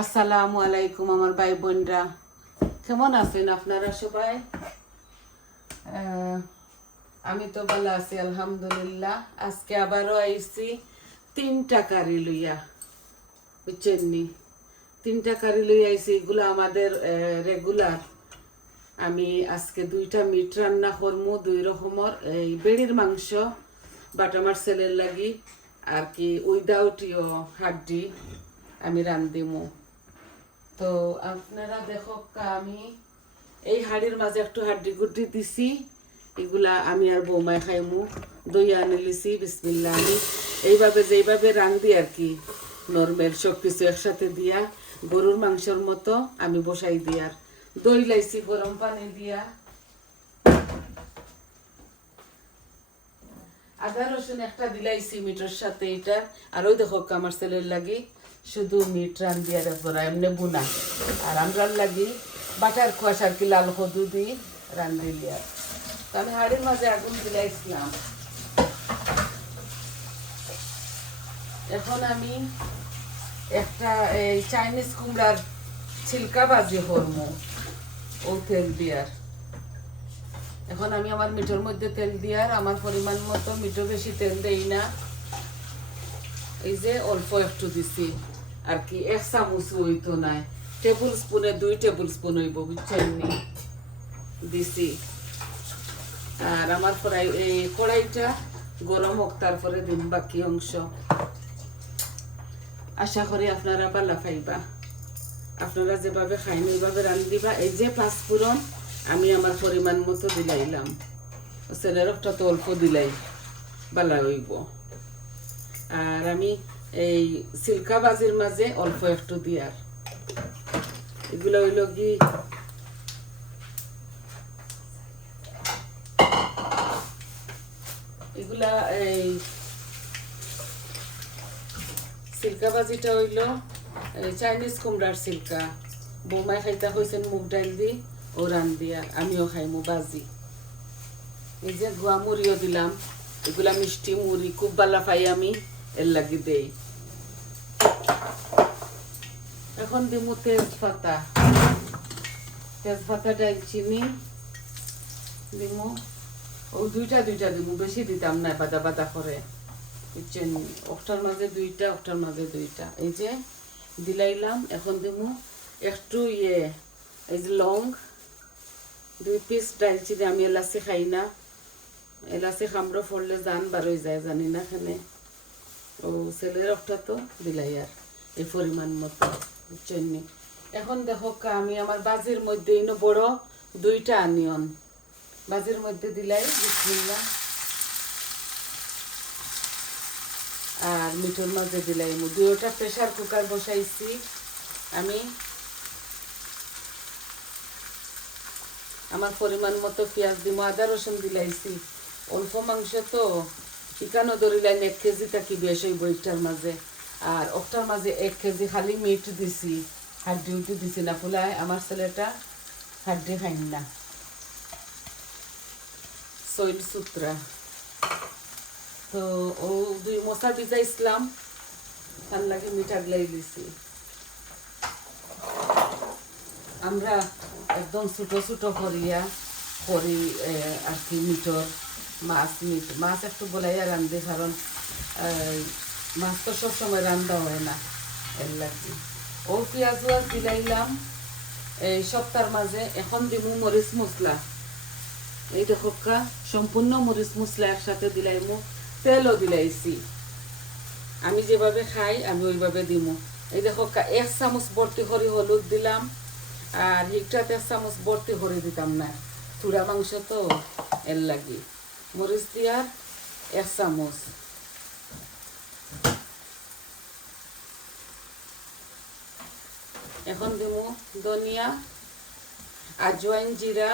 আসসালামু আলাইকুম আমার ভাই বোনরা। কেমন আছেন আপনারা সবাই? আমি তো ভালো আছি, আলহামদুলিল্লাহ। আজকে আবারও আইছি তিনটা কারি লইয়া, বুঝছেন নি? তিনটা কারি লইয়া আইছি, এগুলো আমাদের রেগুলার আমি আজকে দুইটা মিট রান্না করমু, দুই রকমের, এই বেড়ির মাংস বাট আমার ছেলের লাগি, আর কি উইদাউট ইও হাড্ডি আমি রান্ধিমু। তো আপনারা দেখো আমি এই হাড়ির মাঝে একটু হাড্ডি গুড্ডি দিছি। এগুলা আমি আর বৌমায় খাইমু। দই আনি লিছি বিসমিল্লা আমি এইভাবে যেইভাবে রান্ধি আর কি, নর্মেল সব কিছু একসাথে দিয়া, গরুর মাংসের মতো আমি বসাই দিয়ার দই লাইছি গরম পানি দিয়া। আদা রসুন একটা দিলাইছি মিটের সাথে এটা। আর ওই দেখো আমার ছেলের লাগি। শুধু মিট রান দিয়ে রাখব এমনি বুনা। আর আমরা লাগি বাটার খোয়াশ আর কি লাল হদু দিই রান আর। তো আমি হাড়ির মাঝে আগুন দিলাইছিলাম এখন আমি একটা এই চাইনিজ কুমড়ার ছিলকা বাজি হরমো ও তেল দিয়ার এখন আমি আমার মিঠোর মধ্যে তেল দিয়ার আমার পরিমাণ মতো মিঠো বেশি তেল দেই না। এই যে অল্প একটু দিছি। আর কি, এক চামচ হইতো নাই। টেবিল স্পুনে দুই টেবিল স্পুন হইব, বুঝছেন দিছি। আর আমার ফ্রাই এই কড়াইটা গরম হোক, তারপরে দিন বাকি অংশ। আশা করি আপনারা পাল্লা খাইবা। আপনারা যেভাবে খাইন, ওইভাবে রান্ধিবা। এই যে পাঁচফোড়ন আমি আমার পরিমাণ মতো দিলাইলাম। ছেলের একটা তো অল্প দিলাই বালা হইব। আর আমি এই সিল্কা বাজির মাঝে অল্প একটু দিয়ার। এগুলো হইল কি? এগুলা এই সিল্কা বাজিটা হইল চাইনিজ কুমড়ার সিল্কা বৌমাই খাইতা হয়েছেন মুগ ডাইল দি, ও রান দিয়া, আমিও খাইমু বাজি এই যে গুয়া মুড়িও দিলাম, এগুলা মিষ্টি মুড়ি, খুব ভালো পাই আমি, এর লাগি দেই। এখন দিমু তেজপাতা। তেজপাতা ডালচিনি দিমু। ও দুইটা দুইটা দিমু, বেশি দিতাম না বাদা বাদা করে। একটার মাঝে দুইটা একটার মাঝে দুইটা। এই যে দিলাইলাম, এখন দিমু একটু ইয়ে এই যে লং। দুই পিস ডালচিনি আমি এলাচি খাই না। এলাচি খামড়ো ফড়লে জান বারোই যায়, জানি না খানে। ও ছেলের একটা তো দিলাই আর, এই পরিমাণ মতো। নি? এখন দেখো আমি আমার বাজির মধ্যে ইনো বড় দুইটা আনিয়ন। বাজির মধ্যে দিলাই বিসমিল্লা আর মিঠোর মাঝে দিলাই দুইটা প্রেসার কুকার বসাইছি আমি। আমার পরিমাণ মতো পেঁয়াজ দিব আদা রসুন দিলাইছি। অল্প মাংস তো ঠিকানো ধরিলাম এক কেজি থাকি বেশ ওই বইটার মাঝে। আর ওটার মাঝে এক কেজি খালি মিট দিছি। হাড্ডি উঠি দিছি না ফুলায় আমার ছেলেটা হাড্ডি খাই না। সৈল সুত্রা। তো ও দুই মশা ভিজাইছিলাম, তার লাগে মিঠা গলাই দিছি। আমরা একদম ছোটো ছোটো করিয়া করি আর কি মিটর, মাছ মিট, মাছ একটু বলাইয়া রান্ধি, কারণ মাছ তো সবসময় রান্ধা হয় না এর লাগে ও পেঁয়াজ ওয়াজ দিলাইলাম, এই সপ্তাহের মাঝে। এখন দিমু মরিচ মশলা এই দেখো কা, সম্পূর্ণ মরিচ মশলা একসাথে দিলাইমু, তেলও দিলাইছি। আমি যেভাবে খাই, আমি ওইভাবে দিমু। এই দেখো কা, এক চামচ ভর্তি করে হলুদ দিলাম, আর হিকটাতে এক চামচ ভর্তি করে দিতাম না। চূড়া মাংস তো এর লাগি মরিচ দিয়ার এক চামচ। এখন দিব ধনিয়া আজওয়াইন জিরা।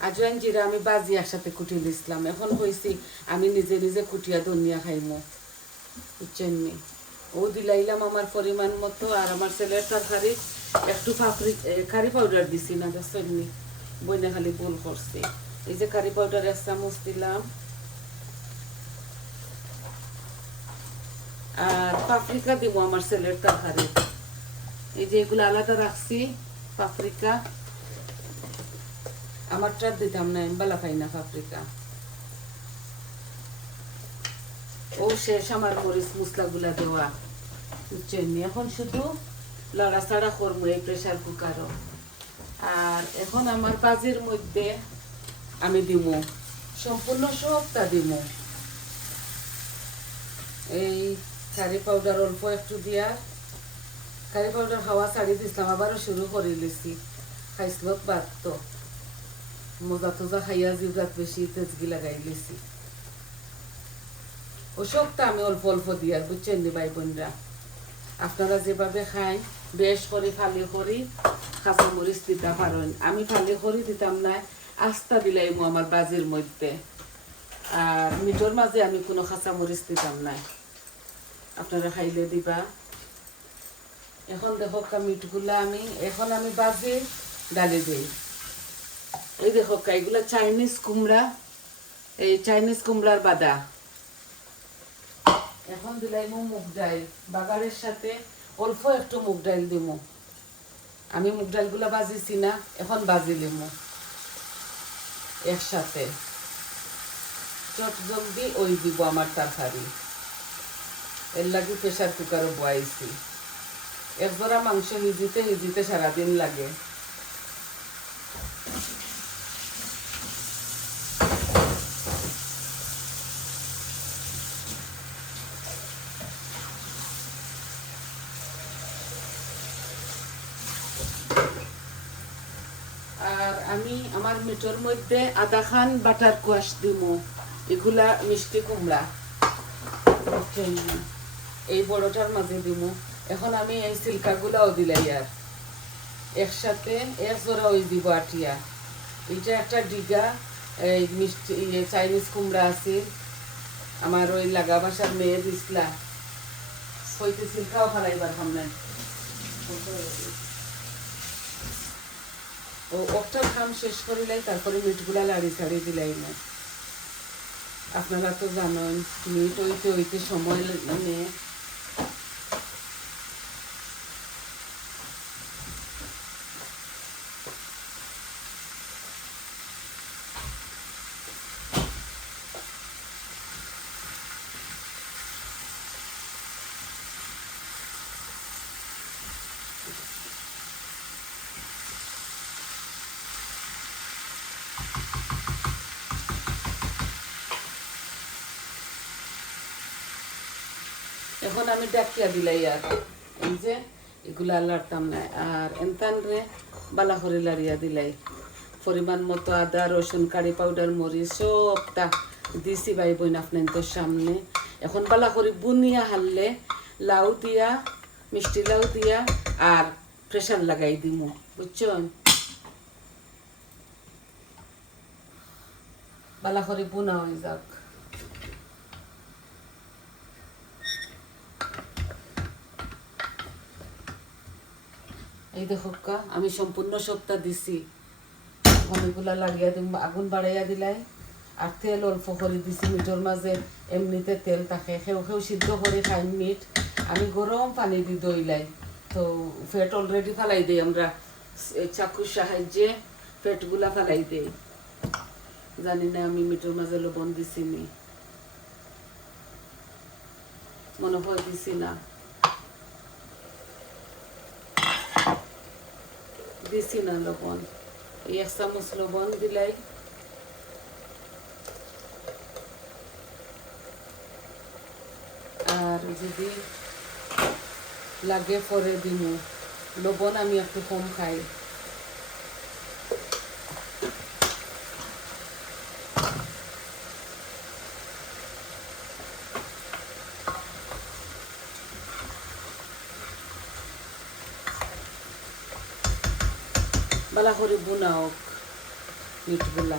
আজওয়াইন জিরা আমি বাজি একসাথে কুটিয়ে দিছিলাম। এখন হয়েছি আমি নিজে নিজে কুটিয়া ধনিয়া খাইমু। বুঝছেন নি? ও দিলাইলাম আমার পরিমাণ মতো আর আমার ছেলের তরকারি একটু এ, কারি পাউডার দিছি না দেখছেন নি? বইনা খালি ভুল করছে। এই যে কারি পাউডার এক চামচ দিলাম। আর পাপরিকা দিব আমার ছেলের তরকারি। এই যে এগুলো আলাদা রাখছি, পাপরিকা। আমারটা দিতাম না বালা পাই না পাপরিকা। ও শেষ, আমার মরিচ মশলাগুলা দেওয়া। বুঝছেন এখন শুধু লড়াছাড়া করব, এই প্রেশার কুকারও আর এখন আমার বাজির মধ্যে আমি দিমু সম্পূর্ণ সবটা দিমু এই কারি পাউডার অল্প একটু দিয়া কারি পাউডার খাওয়া ছাড়ি দিছিলাম, আবারও শুরু করে লিছি খাইছিল বাদ তো। মজা টজা খাইয়া জিউরাত বেশি তেজগি লাগাই লিছি ও সবটা আমি অল্প অল্প দিয়ার বুঝছেন নি ভাই বোনরা আপনারা যেভাবে খাই বেশ করে ফালি করি, কাঁচা মরিচ দিতে পারেন। আমি ফালি করি, দিতাম না, আস্তা দিলাই মো আমার বাজির মধ্যে। আর মিটর মাঝে আমি কোনো কাঁচা মরিচ দিতাম না। আপনারা খাইলে দিবা। এখন দেখো মিটগুলা আমি, এখন আমি বাজি ডালি দিই। এই দেখো এগুলা চাইনিজ কুমড়া, এই চাইনিজ কুমড়ার বাদা। এখন দিলাই মু মুগ ডাইল বাগারের সাথে অল্প একটু মুগ ডাইল দিমু। আমি মুগ ডালগুলা বাজিছি না, এখন বাজি লিমু। একসাথে। চট জলদি ওই দিব আমার তরকারি। এর লাগি প্রেশার কুকারও বয়াইছি। এক জোড়া মাংস হিজিতে হিজিতে সারাদিন লাগে। আর আমি আমার মিটর মধ্যে আধা খান বাটার কোয়াশ দিব এগুলা মিষ্টি কুমড়া? এই বড়টার মাঝে দিমু। এখন আমি এই সিল্কাগুলাও দিলাই আর। একসাথে এক জোড়া ওই দিব আটিয়া। এটা একটা ডিগা, এই মিষ্টি চাইনিজ কুমড়া আছে। আমার ওই লাগা বাসার মেয়ে দিসলা হইতে সিল্কাও ফালাইবার সামনে ও একটা খাম শেষ করিলাই, তারপরে মিটগুলা লাড়ি ছাড়ি দিলাই না। আপনারা তো জানেন মিট হইতে হইতে সময় মানে এখন আমি ডাকিয়া দিলাই আর, এই যে এগুলা লাড়তাম না আর এনতান রে বালা করে লাড়িয়া দিলাই। পরিমাণ মতো আদা, রসুন, কারি পাউডার মরিচ সবটা দিছি ভাই বোন আপনাদের সামনে। এখন বালা করে বুনিয়া হারলে লাউ দিয়া, মিষ্টি লাউ দিয়া আর প্রেশার লাগাই দিমু, বুঝছেন? বালা করে বুনা হয়ে যাক। এই দেখো কা, আমি সম্পূর্ণ সপ্তাহ দিছি। অনেকগুলা লাগিয়া দিম, আগুন বাড়াইয়া দিলাই। আর তেল অল্প করে দিছি মিটর মাঝে এমনিতে তেল থাকে। সেও সেও সিদ্ধ করে খাই মিট। আমি গরম পানি দি দইলাই তো ফেট অলরেডি ফালাই দিই আমরা। চাকুর সাহায্যে ফেটগুলা ফালাই দেই। জানি না আমি মিটর মাঝে লবণ দিছি নি? মনে হয় দিছি না। দিছি না লবণ। এই এক চামচ লবণ দিলাই আর যদি লাগে পরে দিন লবণ আমি একটু কম খাই। বালা করে বোনা হোক মিটগুলা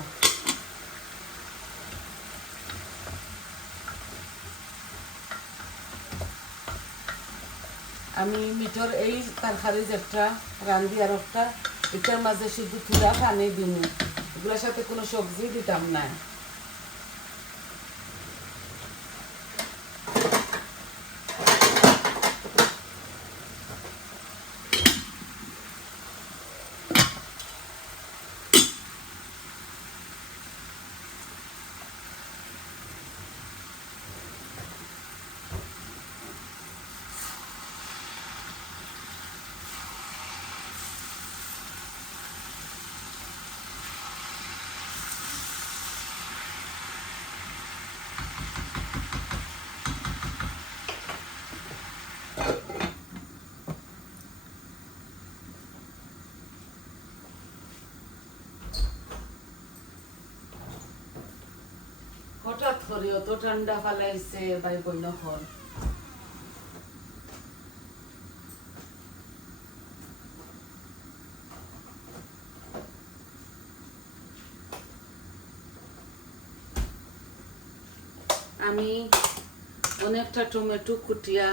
আমি মিটর এই তরকারি যেটা রান্ধি আর একটা এটার মাঝে শুধু থুড়া পানি দিন এগুলোর সাথে কোনো সবজি দিতাম না করি অত ঠান্ডা ফালাইছে ভাই বইন আমি অনেকটা টমেটো কুটিয়া,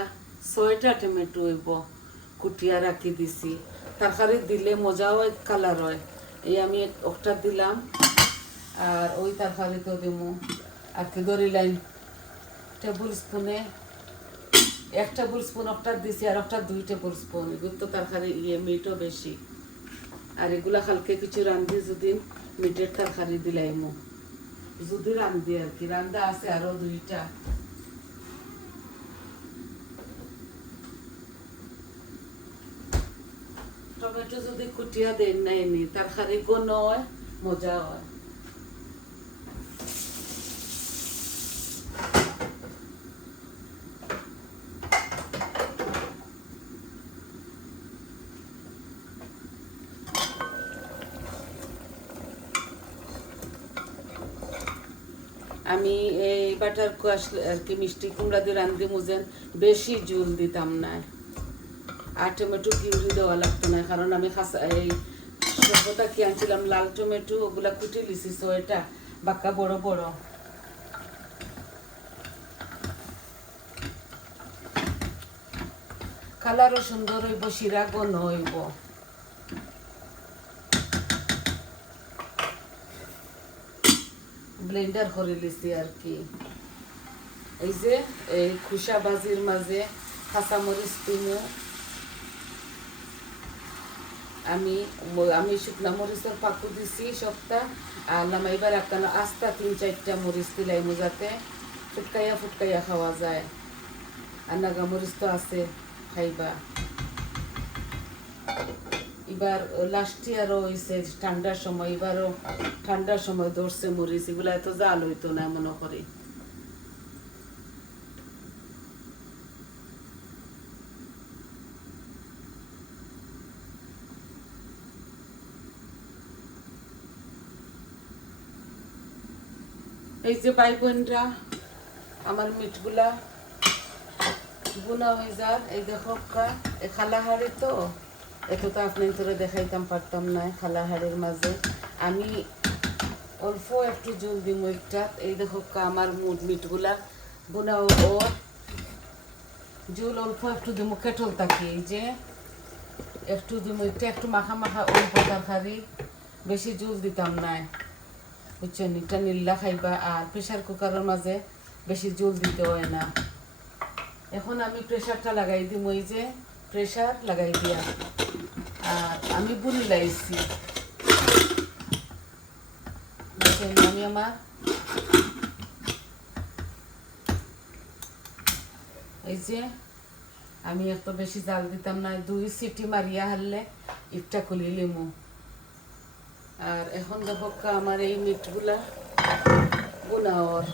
ছয়টা টমেটো হইব কুটিয়া রাখি দিছি। তরকারি দিলে মজাও হয় কালার হয়। এই আমি একটা দিলাম, আর ওই তরকারি তো আর কি ধরি লাইন টেবিল স্পুনে এক টেবিল স্পুন একটা দিছি আর একটা দুই টেবিল স্পুন এগুলো তো তরকারি ইয়ে মিটও বেশি। আর এগুলা খালকে কিছু রান্ধি, যদি মিটের তরকারি দিলাইমু। যদি রান্ধি আর কি, রান্ধা আছে আরও দুইটা। টমেটো যদি কুটিয়া দেন নাই নি তরকারি গো নয়, মজা হয়। আমি এই বাটার কোয়াশ আর কি মিষ্টি কুমড়া দিয়ে রান্ধি মুজেন, বেশি জুল দিতাম না। আর টমেটো কিউরি দেওয়া লাগতো না, কারণ আমি খাসা এই সভ্যতা কি আনছিলাম, লাল টমেটো, ওগুলা কুটি লিছি তো এটা বাক্কা বড় বড়। কালারও সুন্দর হইব শিরা গণ হইব ব্লেন্ডার করে লিছি আর কি। এই যে, এই খুশা বাজির মাঝে কাঁচামরিচ দিমু আমি আমি শুকনা মরিচের পাকু দিছি সবটা আর লামাইবার একটা আস্তা তিন চারটা মরিচ দিলাইমু যাতে ফুটকাইয়া ফুটকাইয়া খাওয়া যায়। আর নাগা মরিচ তো আছে, খাইবা। এবার লাস্ট ইয়ারও হয়েছে ঠান্ডার সময়, এবারও ঠান্ডার সময় ধরছে মরিচ, এগুলা এত জাল হইতো না, মনে করি। এই যে ভাই বোনরা, আমার মিটগুলা বুনা হয়ে যার, এই দেখো কা এই খালাহাড়ি তো? এত তো আপনি তোরে দেখাইতাম, পারতাম না খালাহাড়ির মাঝে। আমি অল্প একটু জল দিম একটা। এই দেখো আমার মুড মিটগুলা। বুনা, ও জল অল্প একটু দিমু, কেটল থাকি যে। একটু দিমু একটা, একটু মাখা মাখা অল্প তরকারি বেশি জল দিতাম না। বুঝছেন? এটা নীল্লা খাইবা আর প্রেশার কুকারের মাঝে বেশি জল দিতে হয় না। এখন আমি প্রেশারটা লাগাই দিম ওই যে প্রেশার লাগাই দিয়া। আমি লাইছি। বুঝছেন আমি আমার এই যে আমি এত বেশি জাল দিতাম না, দুই সিটি মারিয়া হারলে ইটটা খুলি লিমু। আর এখন দেখো আমার এই মিটগুলা বুনাওয়ার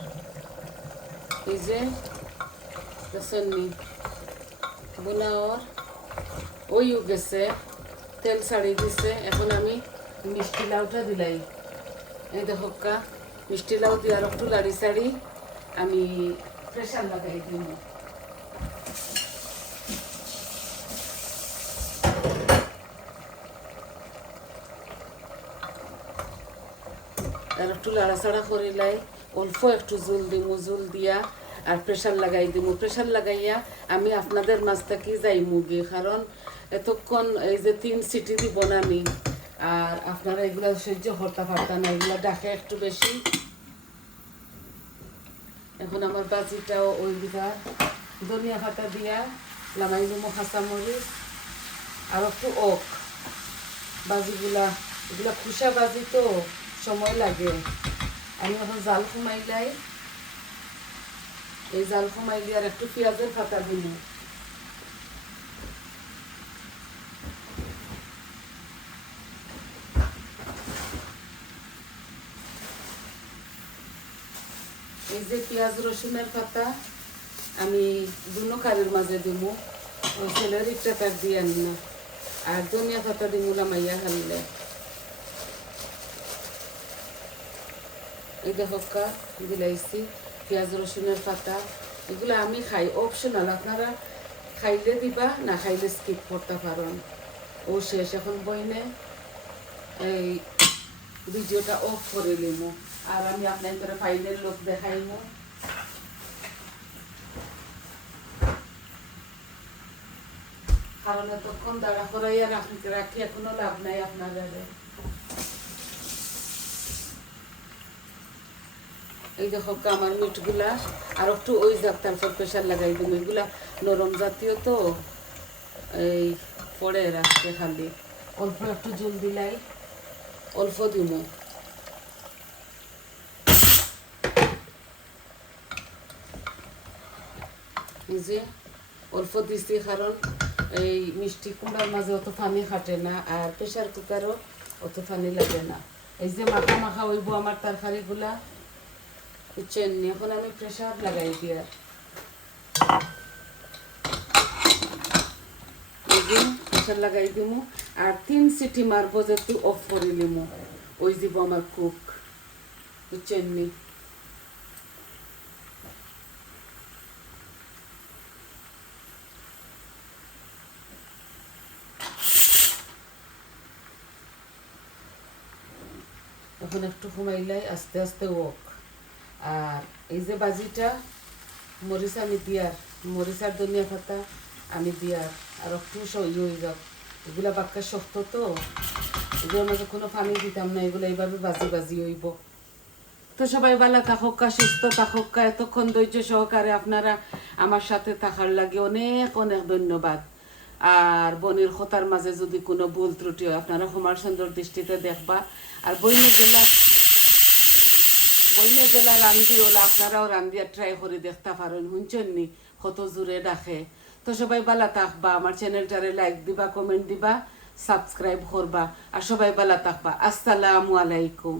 এই যে সন্নি বুনাওয়ার ওইও গেছে। তেল ছাড়ি দিছে, এখন আমি মিষ্টি লাউটা দিলাই। এই দেখো কা, মিষ্টি লাউ দিয়ে আর একটু লাড়ি সাড়ি আমি প্রেশার লাগাই দিব আর একটু লাড়াচাড়া করিলাই অল্প একটু জল দিব জল দিয়া আর প্রেশার লাগাই দিব প্রেশার লাগাইয়া আমি আপনাদের মাছ থাকি যাই মুগি কারণ এতক্ষণ এই যে তিন সিটি দিব না আমি, আর আপনারা এগুলা সহ্য করতে পারতাম না, এগুলা ডাকে একটু বেশি। এখন আমার বাজিটাও ওই দিকা। ধনিয়া পাতা দিয়া লামাই দিমু কাঁচামরিচ, আর একটু ওক। বাজিগুলা, এগুলা খুশা বাজি তো, সময় লাগে। আমি এখন জাল কমাইলাই এই জাল কমাইলি আর একটু পেঁয়াজের পাতা দিল যে পেঁয়াজ, রসুনের পাতা আমি দুনো কারের মাঝে দিব ওই ছেলের তার দিয়ে আনি না। আর ধনিয়া পাতা দিমুলা মাইয়া হারলে এই দেখো কা বিলাইছি পেঁয়াজ, রসুনের পাতা, এগুলো আমি খাই। অপশনাল আপনারা খাইলে দিবা, না খাইলে স্কিপ করতে পারেন ও শেষ, এখন বইনে এই ভিডিওটা অফ করে নিমু আর আমি আপনাদের ফাইলের লোক দেখাইমু কারণ এতক্ষণ দাঁড়া করাইয়া রাখি রাখি এখনও লাভ নাই আপনার এই দেখো আমার মিটগুলা আর একটু ওই যাক তারপর প্রেশার লাগাই দিন এগুলা নরম জাতীয় তো এই পড়ে রাখতে খালি। অল্প একটু জল দিলাই। অল্প দিব এই যে অল্প দিছি কারণ এই মিষ্টি কুমড়ার মাঝে অত পানি খাটে না আর প্রেশার কুকারও অত পানি লাগে না। এই যে মাখা মাখা হইব আমার তরকারিগুলা, বুঝছেন এখন আমি প্রেশার লাগাই দিয়া। প্রেশার লাগাই দিমু আর তিন সিটি মারবো যেহেতু অফ করে নিমু। ওই দিব আমার কুক বুঝছেন নি এখন একটু ঘুমাইলাই আস্তে আস্তে ওক আর এই যে বাজিটা, মরিচ আমি দিয়ার মরিচ আর ধনিয়া পাতা আমি দিয়ার, আর একটু সই হয়ে যাক। এগুলা বাক্কা শক্ত তো এগুলোর মাঝে কোনো পানি দিতাম না, এগুলো এইভাবে বাজি বাজি হইব। তো সবাই ভালো থাকুকা, সুস্থ থাকুকা, এতক্ষণ ধৈর্য সহকারে আপনারা আমার সাথে থাকার লাগে অনেক অনেক ধন্যবাদ। আর বনির কথার মাঝে যদি কোনো ভুল ত্রুটি হয়, আপনারা সমার সুন্দর দৃষ্টিতে দেখবা। আর বইনে জেলা বইনে জেলা রান্ধি ওলা আপনারাও রান্ধিয়া ট্রাই করে দেখতে পারেন। নি? কত জোরে ডাকে। তো সবাই ভালো থাকবা। আমার চ্যানেলটারে লাইক দিবা কমেন্ট দিবা সাবস্ক্রাইব করবা। আর সবাই বালা থাকবা। আসসালামু আলাইকুম।